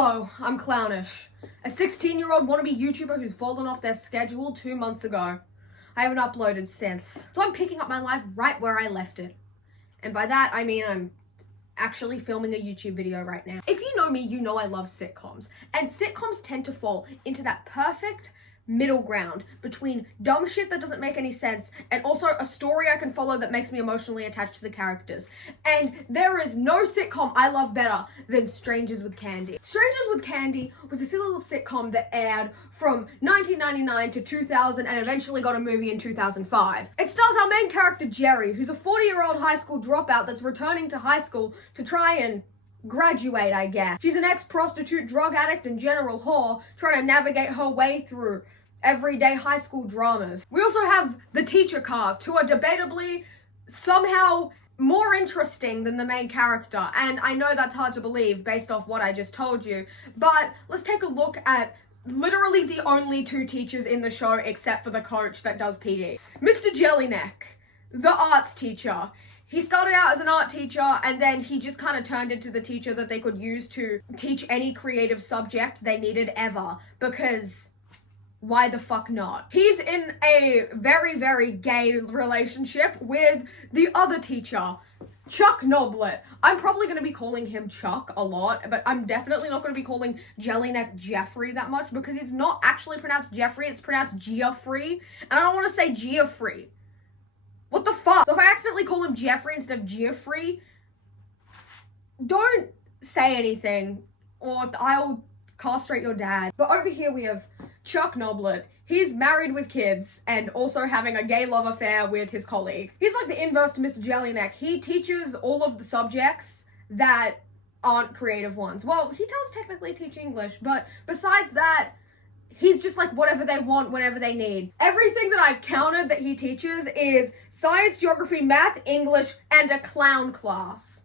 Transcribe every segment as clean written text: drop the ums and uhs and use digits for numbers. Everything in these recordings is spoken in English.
Hello, I'm Clownish, a 16-year-old wannabe YouTuber who's fallen off their schedule 2 months ago. I haven't uploaded since, so I'm picking up my life right where I left it. And by that, I mean I'm actually filming a YouTube video right now. If you know me, you know I love sitcoms, and sitcoms tend to fall into that perfect middle ground between dumb shit that doesn't make any sense and also a story I can follow that makes me emotionally attached to the characters. And there is no sitcom I love better than Strangers with Candy. Strangers with Candy was a silly little sitcom that aired from 1999 to 2000 and eventually got a movie in 2005. It stars our main character Jerry, who's a 40-year-old high school dropout that's returning to high school to try and graduate, I guess. She's an ex-prostitute, drug addict, and general whore trying to navigate her way through everyday high school dramas. We also have the teacher cast, who are debatably somehow more interesting than the main character, and I know that's hard to believe based off what I just told you, but let's take a look at literally the only two teachers in the show except for the coach that does PE. Mr. Jellyneck, the arts teacher. He started out as an art teacher and then he just kind of turned into the teacher that they could use to teach any creative subject they needed ever, because why the fuck not? He's in a very, very gay relationship with the other teacher, Chuck Noblet. I'm probably going to be calling him Chuck a lot, but I'm definitely not going to be calling Jellyneck Jeffrey that much because it's not actually pronounced Jeffrey, it's pronounced Geoffrey, and I don't want to say Geoffrey. What the fuck? So if I accidentally call him Jeffrey instead of Geoffrey, don't say anything or I'll castrate your dad. But over here we have Chuck Noblet. He's married with kids and also having a gay love affair with his colleague. He's like the inverse to Mr. Jellyneck. He teaches all of the subjects that aren't creative ones. Well, he does technically teach English, but besides that, he's just like whatever they want, whenever they need. Everything that I've counted that he teaches is science, geography, math, English, and a clown class.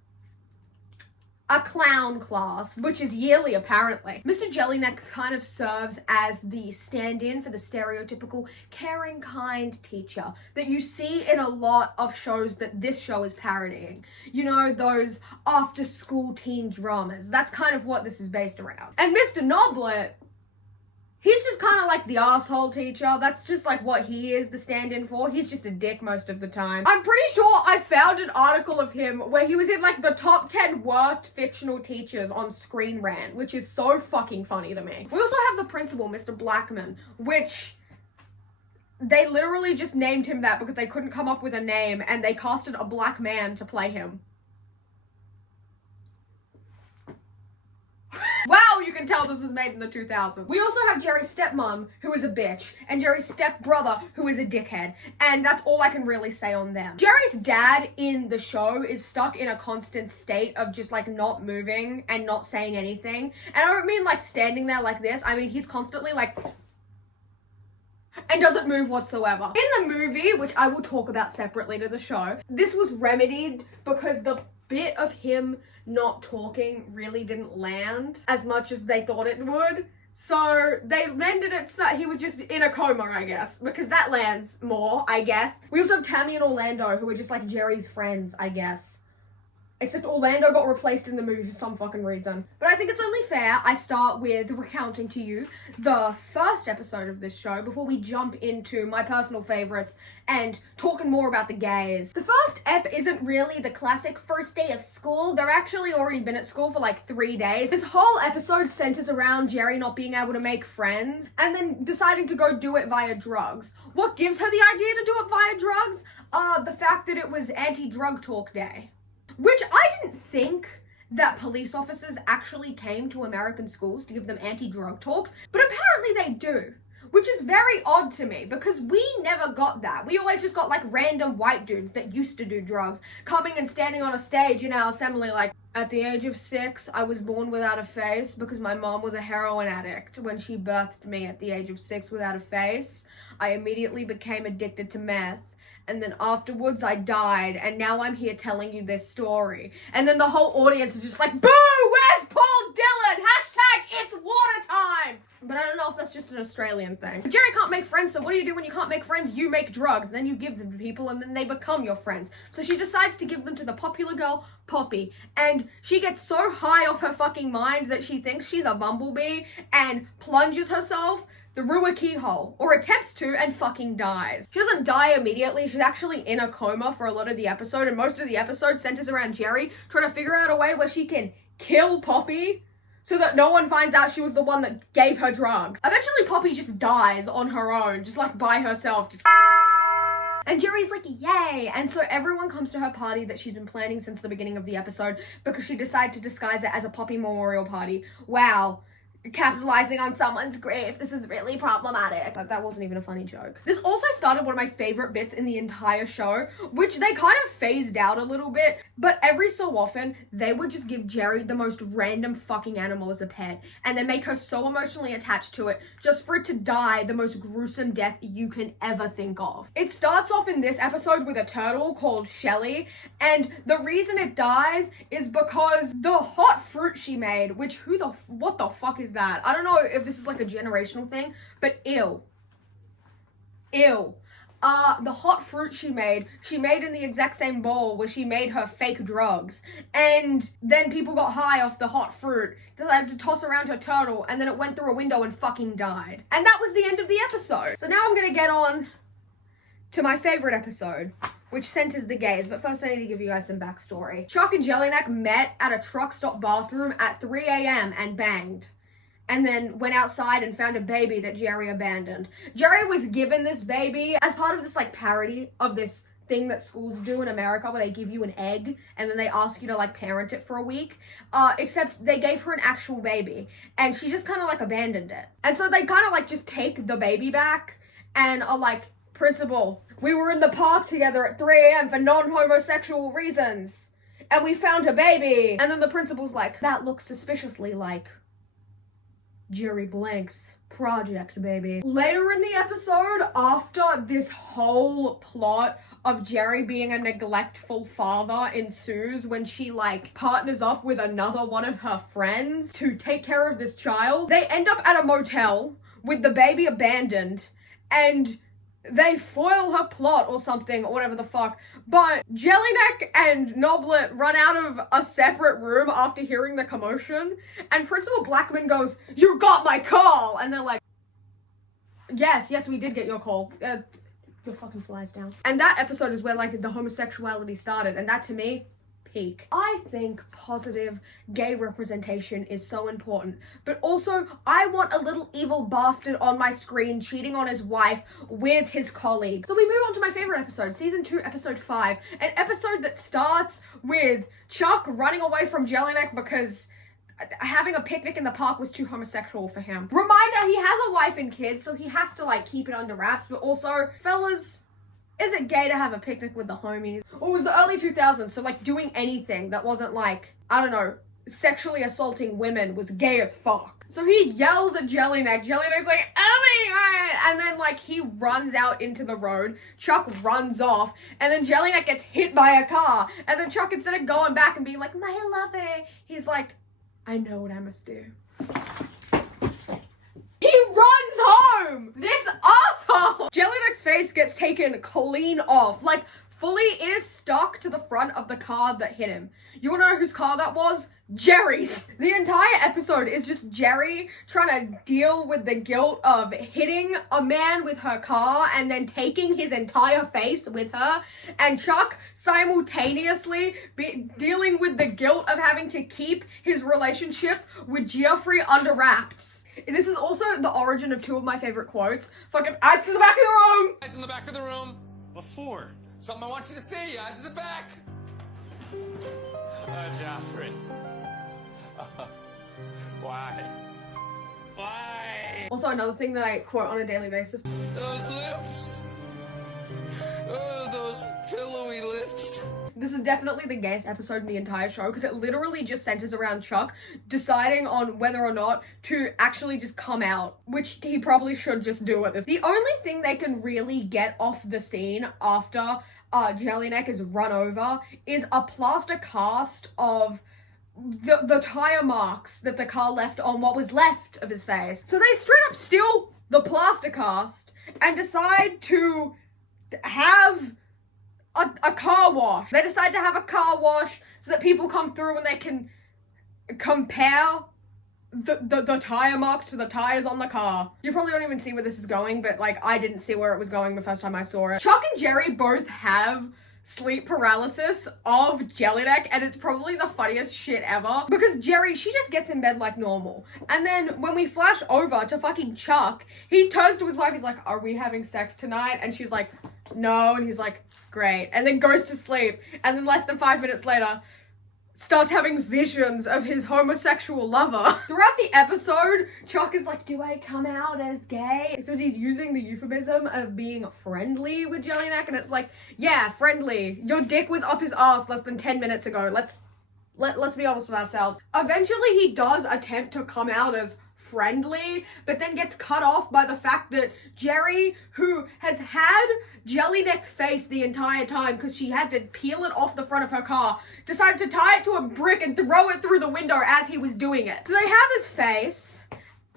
A clown class, which is yearly apparently. Mr. Jellyneck kind of serves as the stand-in for the stereotypical caring, kind teacher that you see in a lot of shows that this show is parodying. You know, those after-school teen dramas. That's kind of what this is based around. And Mr. Noblet, he's just kind of like the asshole teacher. That's just like what he is the stand-in for. He's just a dick most of the time. I'm pretty sure I found an article of him where he was in like the top 10 worst fictional teachers on Screen Rant, which is so fucking funny to me. We also have the principal, Mr. Blackman, which they literally just named him that because they couldn't come up with a name and they casted a black man to play him. Wow, you can tell this was made in the 2000s. We also have Jerry's stepmom, who is a bitch, and Jerry's stepbrother, who is a dickhead, and that's all I can really say on them. Jerry's dad in the show is stuck in a constant state of just like not moving and not saying anything, and I don't mean like standing there like this, I mean he's constantly like and doesn't move whatsoever. In the movie, which I will talk about separately to the show, this was remedied because the bit of him not talking really didn't land as much as they thought it would. So they mended it so that he was just in a coma, I guess, because that lands more, I guess. We also have Tammy and Orlando, who are just like Jerry's friends, I guess. Except Orlando got replaced in the movie for some fucking reason. But I think it's only fair I start with recounting to you the first episode of this show before we jump into my personal favorites and talking more about the gays. The first ep isn't really the classic first day of school. They're actually already been at school for like 3 days. This whole episode centers around Jerry not being able to make friends and then deciding to go do it via drugs. What gives her the idea to do it via drugs? The fact that it was anti-drug talk day. Which I didn't think that police officers actually came to American schools to give them anti-drug talks, but apparently they do, which is very odd to me because we never got that. We always just got like random white dudes that used to do drugs coming and standing on a stage in our assembly like, at the age of 6, I was born without a face because my mom was a heroin addict. When she birthed me at the age of 6 without a face, I immediately became addicted to meth. And then afterwards I died, and now I'm here telling you this story. And then the whole audience is just like, boo, where's Paul Dillon? Hashtag it's water time. But I don't know if that's just an Australian thing. Jerry can't make friends, so what do you do when you can't make friends? You make drugs, then you give them to people, and then they become your friends. So she decides to give them to the popular girl, Poppy, and she gets so high off her fucking mind that she thinks she's a bumblebee and plunges herself through a keyhole, or attempts to, and fucking dies. She doesn't die immediately, she's actually in a coma for a lot of the episode, and most of the episode centers around Jerry trying to figure out a way where she can kill Poppy so that no one finds out she was the one that gave her drugs. Eventually Poppy just dies on her own, just like by herself, just and Jerry's like, yay! And so everyone comes to her party that she's been planning since the beginning of the episode because she decided to disguise it as a Poppy memorial party. Wow. Capitalizing on someone's grief. This is really problematic. But that wasn't even a funny joke. This also started one of my favorite bits in the entire show, which they kind of phased out a little bit, but every so often, they would just give Jerry the most random fucking animal as a pet, and then make her so emotionally attached to it, just for it to die the most gruesome death you can ever think of. It starts off in this episode with a turtle called Shelly, and the reason it dies is because the hot fruit she made, which what the fuck is that? I don't know if this is like a generational thing, but ew. The hot fruit she made in the exact same bowl where she made her fake drugs. And then people got high off the hot fruit, decided to toss around her turtle, and then it went through a window and fucking died. And that was the end of the episode. So now I'm gonna get on to my favorite episode, which centers the gays, but first I need to give you guys some backstory. Chuck and Jellyneck met at a truck stop bathroom at 3 a.m. and banged. And then went outside and found a baby that Jerry abandoned. Jerry was given this baby as part of this like parody of this thing that schools do in America where they give you an egg and then they ask you to like parent it for a week. Except they gave her an actual baby and she just kind of like abandoned it. And so they kind of like just take the baby back and are like, principal, we were in the park together at 3 a.m. for non-homosexual reasons and we found a baby. And then the principal's like, that looks suspiciously like Jerry Blank's project, baby. Later in the episode, after this whole plot of Jerry being a neglectful father ensues when she like partners up with another one of her friends to take care of this child, they end up at a motel with the baby abandoned and they foil her plot or something, or whatever the fuck. But Jellyneck and Noblet run out of a separate room after hearing the commotion, and Principal Blackman goes, "You got my call!" And they're like, yes, we did get your call. Your fucking flies down. And that episode is where like the homosexuality started, and that to me, peak. I think positive gay representation is so important, but also I want a little evil bastard on my screen cheating on his wife with his colleague. So we move on to my favorite episode, season 2, episode 5, an episode that starts with Chuck running away from Jellyneck because having a picnic in the park was too homosexual for him. Reminder, he has a wife and kids, so he has to like keep it under wraps, but also, fellas, is it gay to have a picnic with the homies? Or it was the early 2000s, so like doing anything that wasn't like, I don't know, sexually assaulting women was gay as fuck. So he yells at Jellyneck. Jellyneck's like, oh my god! And then like he runs out into the road. Chuck runs off. And then Jellyneck gets hit by a car. And then Chuck, instead of going back and being like, my lover, he's like, I know what I must do. He runs home! This asshole! Jellyneck's face gets taken clean off. Like, fully, it is stuck to the front of the car that hit him. You wanna know whose car that was? Jerry's! The entire episode is just Jerry trying to deal with the guilt of hitting a man with her car and then taking his entire face with her, and Chuck simultaneously dealing with the guilt of having to keep his relationship with Geoffrey under wraps. This is also the origin of 2 of my favorite quotes. Fucking eyes to the back of the room! Eyes in the back of the room. What for? Something I want you to see. Eyes in the back. Geoffrey. Why? Why? Also, another thing that I quote on a daily basis. Those lips. Oh, those pillowy lips. This is definitely the gayest episode in the entire show because it literally just centers around Chuck deciding on whether or not to actually just come out, which he probably should just do at this. The only thing they can really get off the scene after Jellyneck is run over is a plaster cast of the tire marks that the car left on what was left of his face. So they straight up steal the plaster cast and decide to have a car wash. They decide to have a car wash so that people come through and they can compare the tire marks to the tires on the car. You probably don't even see where this is going, but like I didn't see where it was going the first time I saw it. Chuck and Jerry both have sleep paralysis of Jellyneck, and it's probably the funniest shit ever because Jerry, she just gets in bed like normal, and then when we flash over to fucking Chuck, he turns to his wife, he's like, are we having sex tonight? And she's like, no, and he's like, great, and then goes to sleep, and then less than 5 minutes later starts having visions of his homosexual lover. Throughout the episode, Chuck is like, do I come out as gay? So he's using the euphemism of being friendly with Jellyneck, and it's like, yeah, friendly. Your dick was up his ass less than 10 minutes ago. Let's be honest with ourselves. Eventually, he does attempt to come out as friendly, but then gets cut off by the fact that Jerry, who has had Jellyneck's face the entire time because she had to peel it off the front of her car, decided to tie it to a brick and throw it through the window as he was doing it. So they have his face,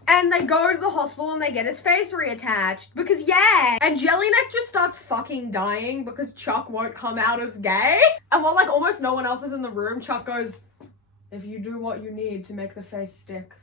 and they go to the hospital and they get his face reattached because yeah, and Jellyneck just starts fucking dying because Chuck won't come out as gay. And while like almost no one else is in the room, Chuck goes, if you do what you need to make the face stick,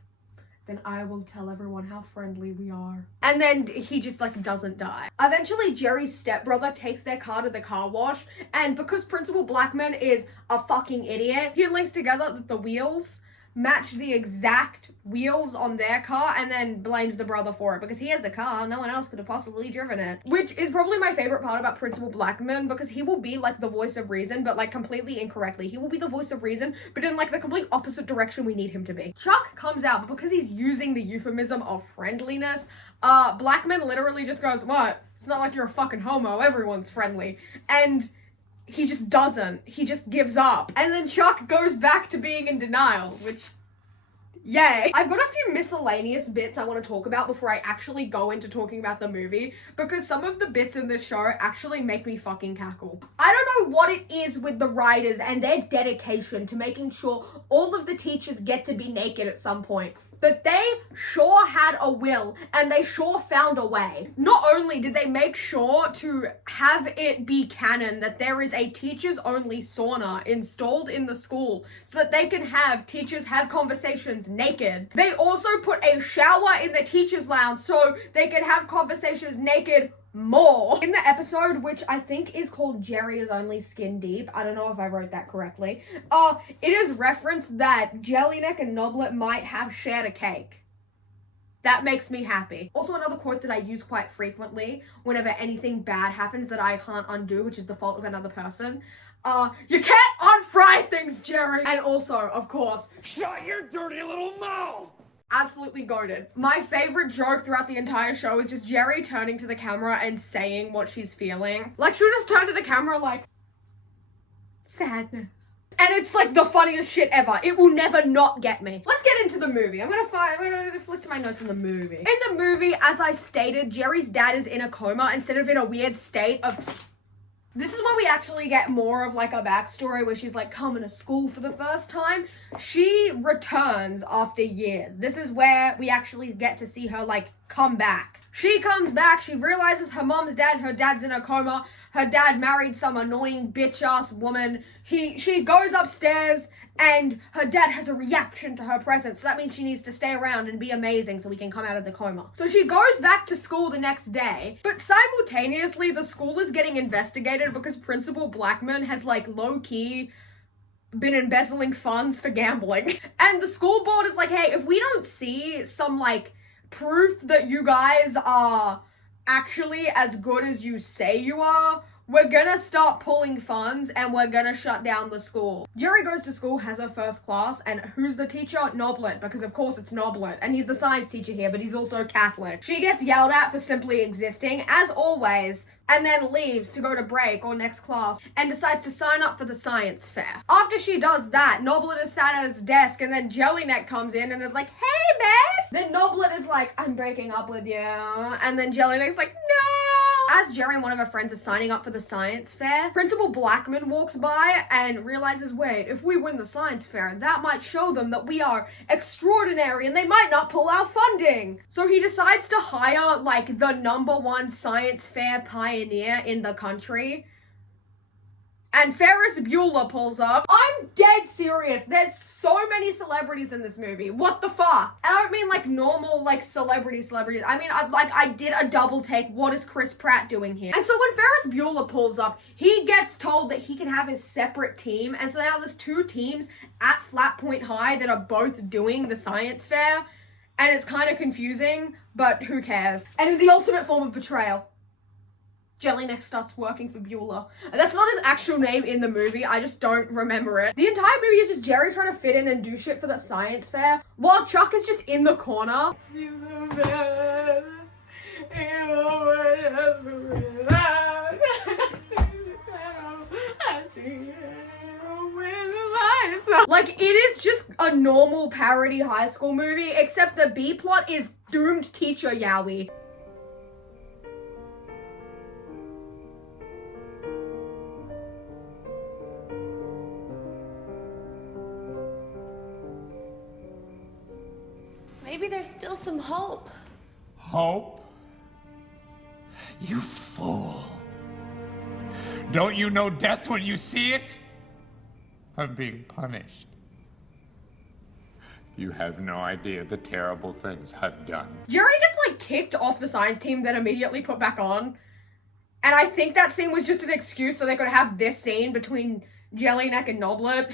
then I will tell everyone how friendly we are. And then he just like doesn't die. Eventually, Jerry's stepbrother takes their car to the car wash, and because Principal Blackman is a fucking idiot, he links together that the wheels match the exact wheels on their car and then blames the brother for it because he has the car, no one else could have possibly driven it. Which is probably my favorite part about Principal Blackman because he will be like the voice of reason, but like completely incorrectly. He will be the voice of reason, but in like the complete opposite direction we need him to be. Chuck comes out, but because he's using the euphemism of friendliness, Blackman literally just goes, what? It's not like you're a fucking homo, everyone's friendly. And he just doesn't. He just gives up. And then Chuck goes back to being in denial, which, yay. I've got a few miscellaneous bits I want to talk about before I actually go into talking about the movie, because some of the bits in this show actually make me fucking cackle. I don't know what it is with the writers and their dedication to making sure all of the teachers get to be naked at some point, but they sure had a will, and they sure found a way. Not only did they make sure to have it be canon that there is a teachers-only sauna installed in the school so that they can have teachers have conversations naked. They also put a shower in the teachers' lounge so they can have conversations naked more. In the episode, which I think is called Jerry is Only Skin Deep, I don't know if I wrote that correctly, it is referenced that Jellyneck and Noblet might have shared a cake. That makes me happy. Also, another quote that I use quite frequently whenever anything bad happens that I can't undo, which is the fault of another person. You can't unfry things, Jerry! And also, of course, Shut your dirty little mouth! Absolutely goated. My favorite joke throughout the entire show is just Jerry turning to the camera and saying what she's feeling. Like, she'll just turn to the camera like, sadness. And it's like the funniest shit ever. It will never not get me. Let's get into the movie. I'm gonna flick to my notes in the movie. In the movie, as I stated, Jerry's dad is in a coma instead of in a weird state of... This is where we actually get more of like a backstory where she's like coming to school for the first time. She returns after years. This is where we actually get to see her like come back. She comes back, she realizes her mom's dead, her dad's in a coma, her dad married some annoying bitch ass woman. She goes upstairs and her dad has a reaction to her presence, so that means she needs to stay around and be amazing so we can come out of the coma. So she goes back to school the next day, but simultaneously the school is getting investigated because Principal Blackman has like low-key been embezzling funds for gambling. And the school board is like, hey, if we don't see some like proof that you guys are actually as good as you say you are, we're gonna start pulling funds and we're gonna shut down the school. Jerry goes to school, has her first class, and who's the teacher? Noblet, because of course it's Noblet, and he's the science teacher here, but he's also Catholic. She gets yelled at for simply existing, as always, and then leaves to go to break or next class and decides to sign up for the science fair. After she does that, Noblet is sat at his desk and then Jellyneck comes in and is like, hey babe! Then Noblet is like, I'm breaking up with you. And then Jellyneck's like, no! as Jerry and one of her friends are signing up for the science fair, Principal Blackman walks by and realizes, wait, if we win the science fair, that might show them that we are extraordinary and they might not pull our funding. So he decides to hire, like, the #1 science fair pioneer in the country. And Ferris Bueller pulls up. I'm dead serious. There's so many celebrities in this movie. What the fuck? And I don't mean like normal like celebrities. I mean, I did a double take. What is Chris Pratt doing here? And so when Ferris Bueller pulls up, he gets told that he can have his separate team. And so now there's 2 teams at Flat Point High that are both doing the science fair. And it's kind of confusing, but who cares? And in the ultimate form of betrayal, Jellyneck starts working for Bueller. That's not his actual name in the movie, I just don't remember it. The entire movie is just Jerry trying to fit in and do shit for the science fair, while Chuck is just in the corner. Like, it is just a normal parody high school movie, except the B-plot is doomed teacher Yowie. Maybe there's still some hope. Hope? You fool. Don't you know death when you see it? I'm being punished. You have no idea the terrible things I've done. Jerry gets, like, kicked off the science team, then immediately put back on. And I think that scene was just an excuse so they could have this scene between Jellyneck and Noblet.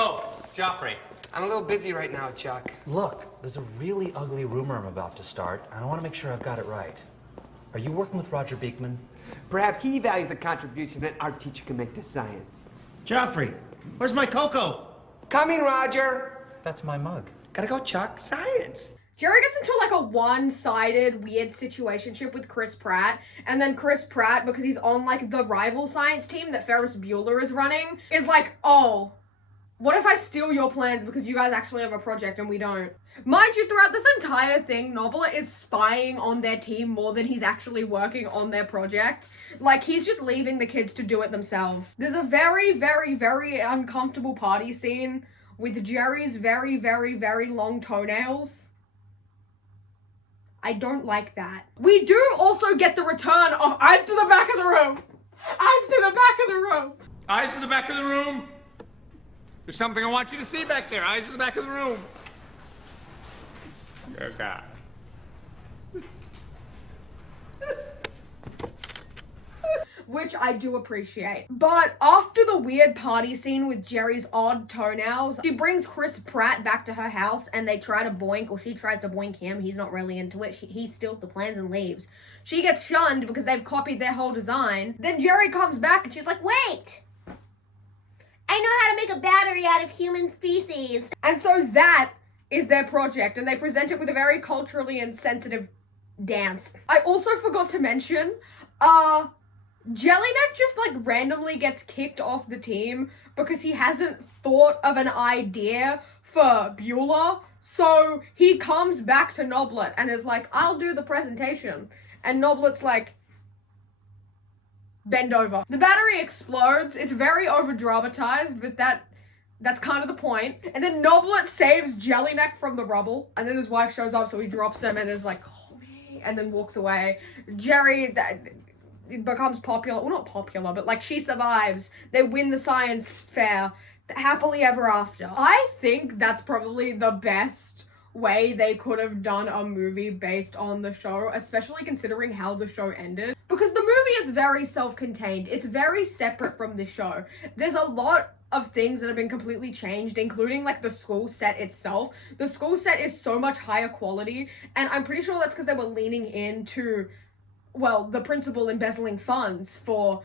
Oh, Joffrey. I'm a little busy right now, Chuck. Look, there's a really ugly rumor I'm about to start, and I want to make sure I've got it right. Are you working with Roger Beekman? Perhaps he values the contribution that our teacher can make to science. Joffrey, where's my cocoa? Coming, Roger. That's my mug. Gotta go, Chuck. Science. Jerry gets into like a one-sided weird situationship with Chris Pratt, and then Chris Pratt, because he's on like the rival science team that Ferris Bueller is running, is like, oh, what if I steal your plans because you guys actually have a project and we don't? Mind you, throughout this entire thing, Noblet is spying on their team more than he's actually working on their project. Like, he's just leaving the kids to do it themselves. There's a very, very, very uncomfortable party scene with Jerry's very, very, very long toenails. I don't like that. We do also get the return of eyes to the back of the room. Eyes to the back of the room. Eyes to the back of the room. There's something I want you to see back there. Eyes to the back of the room. Good God. Which I do appreciate. But after the weird party scene with Jerry's odd toenails, she brings Chris Pratt back to her house and they try to boink, or she tries to boink him. He's not really into it. He steals the plans and leaves. She gets shunned because they've copied their whole design. Then Jerry comes back and she's like, wait! I know how to make a battery out of human feces. And so that is their project, and they present it with a very culturally insensitive dance. I also forgot to mention, Jellyneck just like randomly gets kicked off the team because he hasn't thought of an idea for Bueller. So he comes back to Noblet and is like, I'll do the presentation. And Noblet's like, bend over. The battery explodes. It's very over-dramatized, but that's kind of the point. And then Noblet saves Jellyneck from the rubble. And then his wife shows up, so he drops him and is like, oh, me, and then walks away. Jerry becomes popular. Well, not popular, but like she survives. They win the science fair. Happily ever after. I think that's probably the best way they could have done a movie based on the show, especially considering how the show ended. Because the movie is very self-contained. It's very separate from the show. There's a lot of things that have been completely changed, including like the school set itself. The school set is so much higher quality, and I'm pretty sure that's because they were leaning into, well, the principal embezzling funds for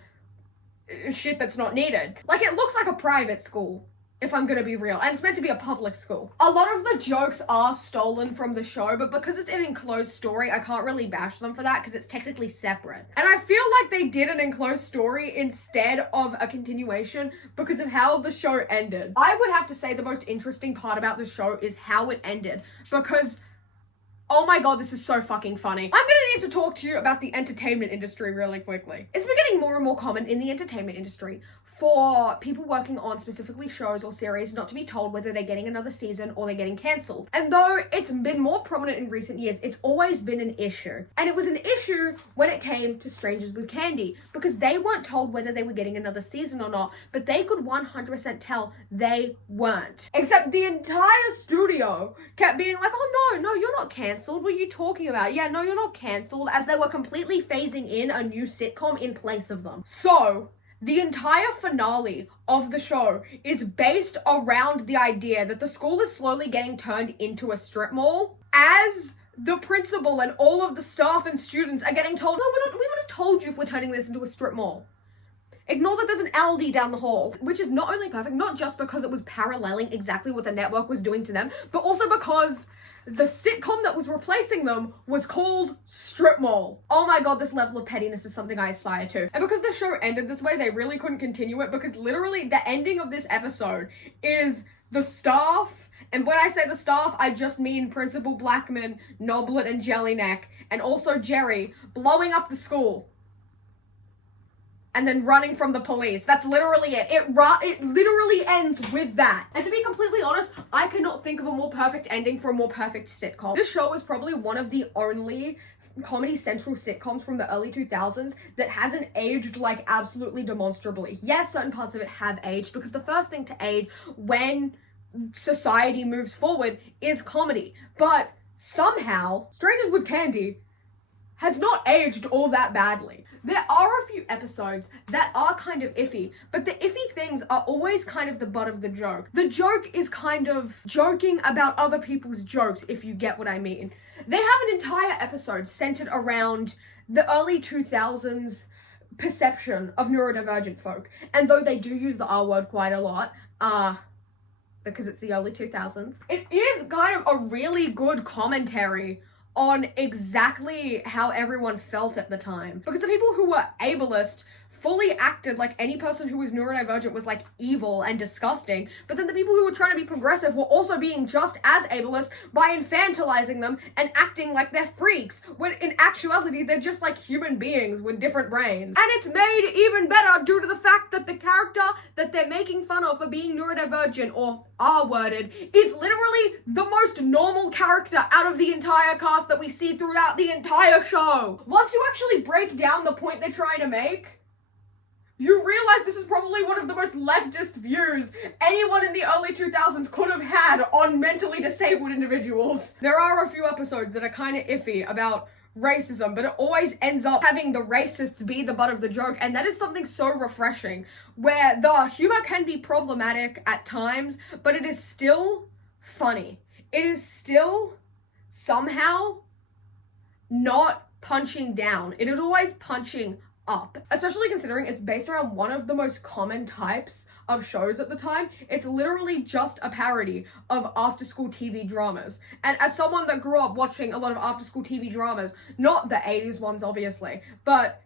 shit that's not needed. Like, it looks like a private school. if I'm gonna be real. And it's meant to be a public school. A lot of the jokes are stolen from the show, but because it's an enclosed story, I can't really bash them for that because it's technically separate. And I feel like they did an enclosed story instead of a continuation because of how the show ended. I would have to say the most interesting part about the show is how it ended, because oh my god, this is so fucking funny. I'm gonna need to talk to you about the entertainment industry really quickly. It's becoming more and more common in the entertainment industry for people working on specifically shows or series not to be told whether they're getting another season or they're getting cancelled. And though it's been more prominent in recent years, it's always been an issue. And it was an issue when it came to Strangers with Candy, because they weren't told whether they were getting another season or not, but they could 100% tell they weren't. Except the entire studio kept being like, oh no, you're not cancelled. What are you talking about? Yeah, no, you're not cancelled, as they were completely phasing in a new sitcom in place of them. So the entire finale of the show is based around the idea that the school is slowly getting turned into a strip mall, as the principal and all of the staff and students are getting told, no, we would have told you if we're turning this into a strip mall. Ignore that there's an Aldi down the hall, which is not only perfect, not just because it was paralleling exactly what the network was doing to them, but also because the sitcom that was replacing them was called Strip Mall. Oh my god, this level of pettiness is something I aspire to. And because the show ended this way, they really couldn't continue it, because literally the ending of this episode is the staff, and when I say the staff, I just mean Principal Blackman, Noblet, and Jellyneck, and also Jerry, blowing up the school and then running from the police. That's literally it. It literally ends with that. And to be completely honest, I cannot think of a more perfect ending for a more perfect sitcom. This show is probably one of the only Comedy Central sitcoms from the early 2000s that hasn't aged like absolutely demonstrably. Yes, certain parts of it have aged, because the first thing to age when society moves forward is comedy. But somehow, Strangers with Candy has not aged all that badly. There are a few episodes that are kind of iffy, but the iffy things are always kind of the butt of the joke. The joke is kind of joking about other people's jokes, if you get what I mean. They have an entire episode centered around the early 2000s perception of neurodivergent folk, and though they do use the R word quite a lot, because it's the early 2000s, it is kind of a really good commentary on exactly how everyone felt at the time. Because the people who were ableist fully acted like any person who was neurodivergent was like evil and disgusting, but then the people who were trying to be progressive were also being just as ableist by infantilizing them and acting like they're freaks, when in actuality they're just like human beings with different brains. And it's made even better due to the fact that the character that they're making fun of for being neurodivergent or R-worded is literally the most normal character out of the entire cast that we see throughout the entire show. Once you actually break down the point they're trying to make, you realize this is probably one of the most leftist views anyone in the early 2000s could have had on mentally disabled individuals. There are a few episodes that are kind of iffy about racism, but it always ends up having the racists be the butt of the joke, and that is something so refreshing, where the humor can be problematic at times, but it is still funny. It is still somehow not punching down. It is always punching up, especially considering it's based around one of the most common types of shows at the time. It's literally just a parody of after-school TV dramas. And as someone that grew up watching a lot of after-school TV dramas, not the 80s ones obviously, but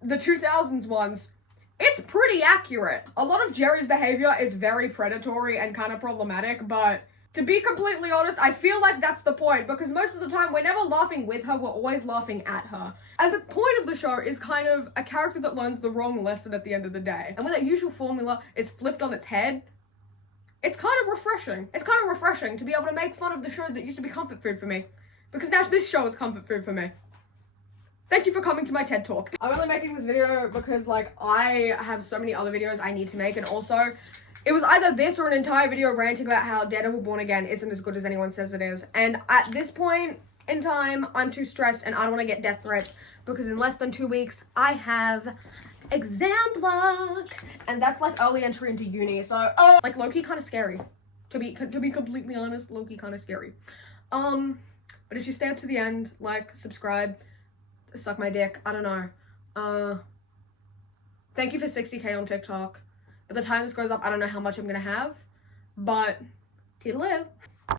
the 2000s ones, it's pretty accurate. A lot of Jerry's behavior is very predatory and kind of problematic, but to be completely honest, I feel like that's the point, because most of the time we're never laughing with her, we're always laughing at her. And the point of the show is kind of a character that learns the wrong lesson at the end of the day. And when that usual formula is flipped on its head, it's kind of refreshing. It's kind of refreshing to be able to make fun of the shows that used to be comfort food for me, because now this show is comfort food for me. Thank you for coming to my TED Talk. I'm only making this video because, like, I have so many other videos I need to make, and also it was either this or an entire video ranting about how Daredevil Born Again isn't as good as anyone says it is. And at this point in time, I'm too stressed and I don't want to get death threats, because in less than 2 weeks, I have exam block. And that's like early entry into uni. So, like, low-key kind of scary. To be completely honest, low-key kind of scary. But if you stay up to the end, like, subscribe, suck my dick, I don't know. Thank you for 60K on TikTok. By the time this goes up, I don't know how much I'm gonna have. But, toodaloo.